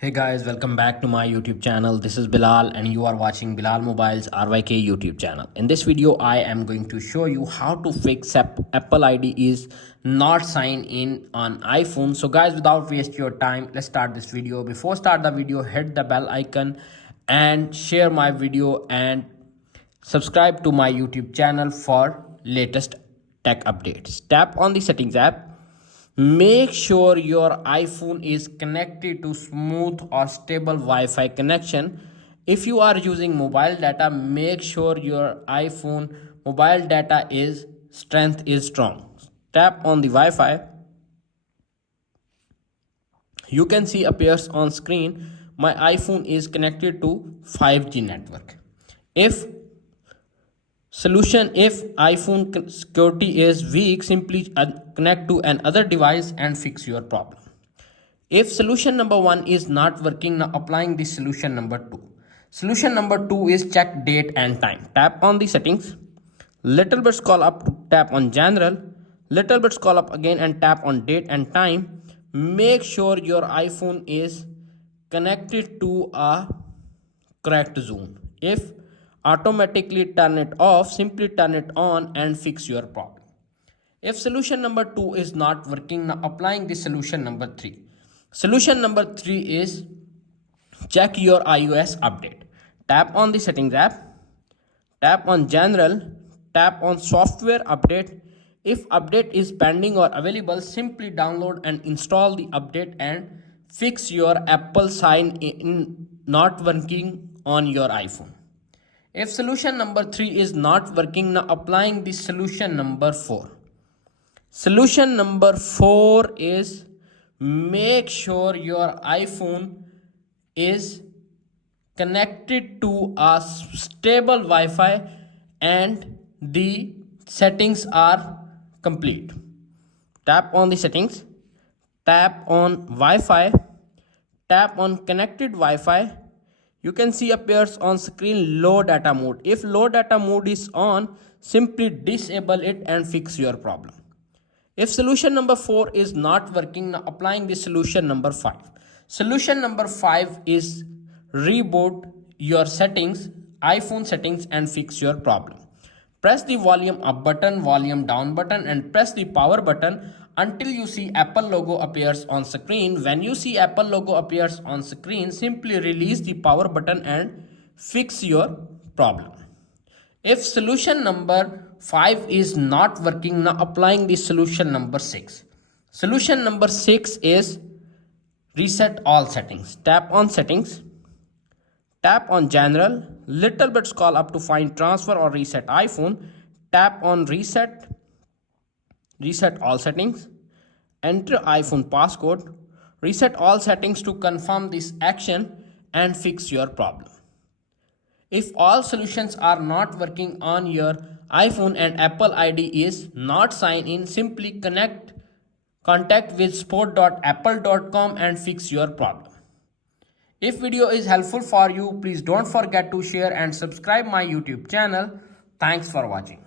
Hey guys, welcome back to my YouTube channel. This is Bilal and you are watching Bilal Mobile's RYK YouTube channel. In this video, I am going to show you how to fix Apple ID is not signed in on iPhone. So guys, without waste your time, let's start this video. Before start the video, hit the bell icon and share my video and subscribe to my YouTube channel for latest tech updates. Tap on the settings app. Make sure your iPhone is connected to smooth or stable Wi-Fi connection. If you are using mobile data, make sure your iPhone mobile data is strength is strong. Tap on the Wi-Fi. You can see appears on screen. My iPhone is connected to 5G network. If iPhone security is weak, simply connect to another device and fix your problem. If solution number 1 is not working, now applying the solution number 2. Solution number 2 is check date and time. Tap on the settings. Little bit scroll up to tap on general. Little bit scroll up again and tap on date and time. Make sure your iPhone is connected to a correct zone. If automatically turn it off, simply turn it on and fix your problem. If solution number 2 is not working, now applying the solution number 3. Solution number 3 is check your iOS update. Tap on the settings app, tap on general, tap on software update. If update is pending or available, simply download and install the update and fix your Apple sign in not working on your iPhone. If solution number 3 is not working, now applying the solution number 4. Solution number 4 is make sure your iPhone is connected to a stable Wi-Fi and the settings are complete. Tap on the settings, tap on Wi-Fi, tap on connected Wi-Fi. You can see appears on screen low data mode. If low data mode is on, simply disable it and fix your problem. If solution number 4 is not working, now applying the solution number 5. Solution number 5 is reboot your settings, iPhone settings and fix your problem. Press the volume up button, volume down button and press the power button until you see Apple logo appears on screen. When you see Apple logo appears on screen, simply release the power button and fix your problem. If solution number 5 is not working, now applying the solution number 6. Solution number 6 is reset all settings. Tap on settings, tap on general, little bit scroll up to find transfer or reset iPhone. Tap on reset all settings, enter iPhone passcode, reset all settings to confirm this action and fix your problem. If all solutions are not working on your iPhone and Apple ID is not signed in, simply contact with support.apple.com and fix your problem. If video is helpful for you, please don't forget to share and subscribe my YouTube channel. Thanks for watching.